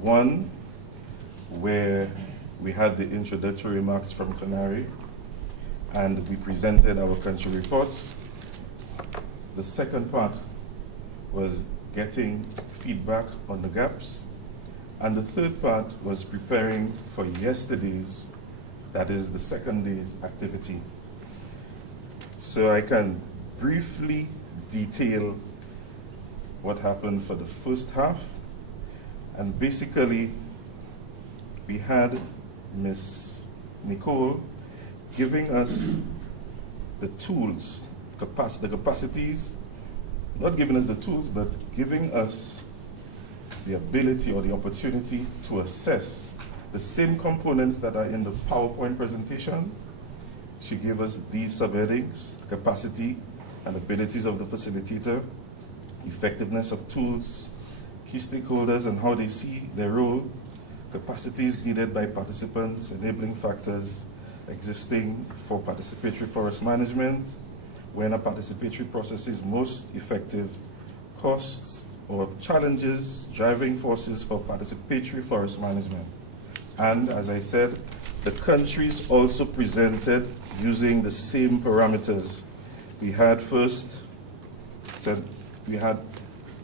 One, where we had the introductory remarks from Canari, and we presented our country reports. The second part was getting feedback on the gaps. And the third part was preparing for yesterday's, that is the second day's activity. So I can briefly detail what happened for the first half. And basically, we had Ms. Nicole giving us the tools, the capacities, not giving us the tools, but giving us the ability or the opportunity to assess the same components that are in the PowerPoint presentation. She gave us these subheadings: capacity and abilities of the facilitator, effectiveness of tools, key stakeholders and how they see their role, capacities needed by participants, enabling factors existing for participatory forest management, when a participatory process is most effective, costs or challenges, driving forces for participatory forest management. And as I said, the countries also presented using the same parameters. We had first, we had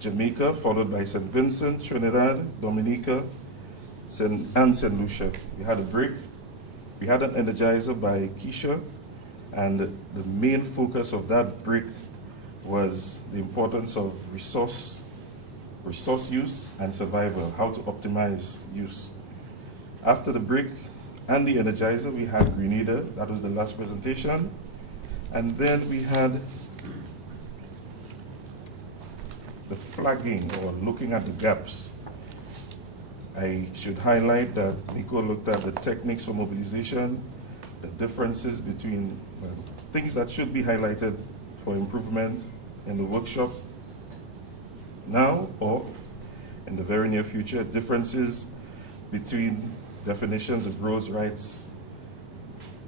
Jamaica, followed by St. Vincent, Trinidad, Dominica, and St. Lucia. We had a break. We had an energizer by Keisha, and the main focus of that break was the importance of resource use and survival, how to optimize use. After the break and the energizer, we had Grenada, that was the last presentation, and then we had the flagging, or looking at the gaps. I should highlight that Nico looked at the techniques for mobilization, the differences between things that should be highlighted for improvement in the workshop now or in the very near future, differences between definitions of roles, rights,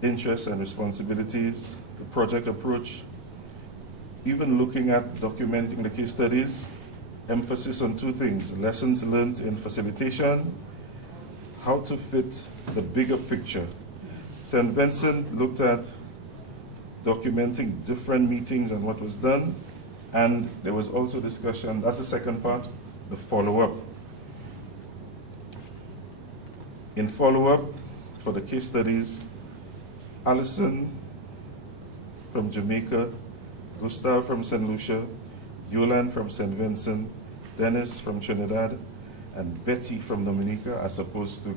interests and responsibilities, the project approach, even looking at documenting the case studies, emphasis on two things: lessons learned in facilitation, how to fit the bigger picture. St. Vincent looked at documenting different meetings and what was done, and there was also discussion, that's the second part, the follow-up. In follow-up for the case studies, Alison from Jamaica, Gustave from St. Lucia, Yolan from St. Vincent, Dennis from Trinidad, and Betty from Dominica are supposed to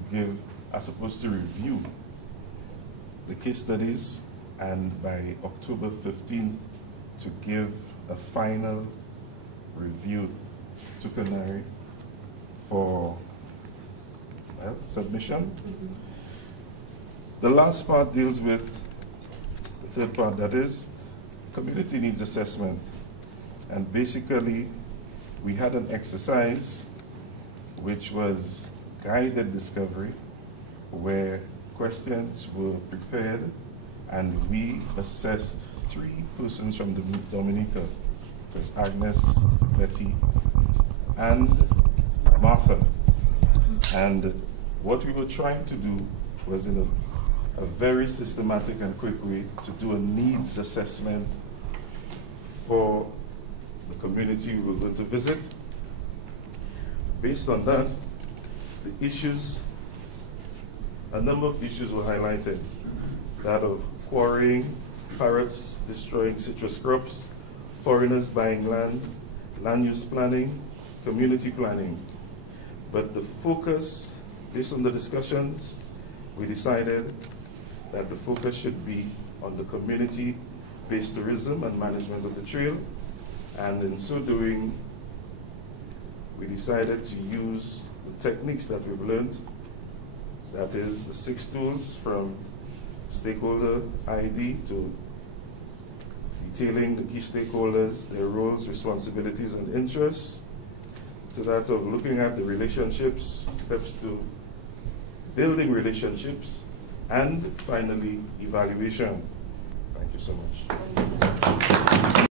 review the case studies, and by October 15th to give a final review to Canari for submission. The last part deals with the third part, that is community needs assessment. And basically, we had an exercise which was guided discovery, where questions were prepared and we assessed 3 persons from Dominica. It was Agnes, Betty, and Martha. And what we were trying to do was, in a very systematic and quick way, to do a needs assessment for the community we were going to visit. Based on that, the issues, a number of issues were highlighted. That of quarrying, parrots destroying citrus crops, foreigners buying land, land use planning, community planning. But the focus, based on the discussions, we decided that the focus should be on the community-based tourism and management of the trail. And in so doing, we decided to use the techniques that we've learned, that is the 6 tools, from stakeholder ID to detailing the key stakeholders, their roles, responsibilities, and interests, to that of looking at the relationships, steps to building relationships, and finally, evaluation. Thank you so much.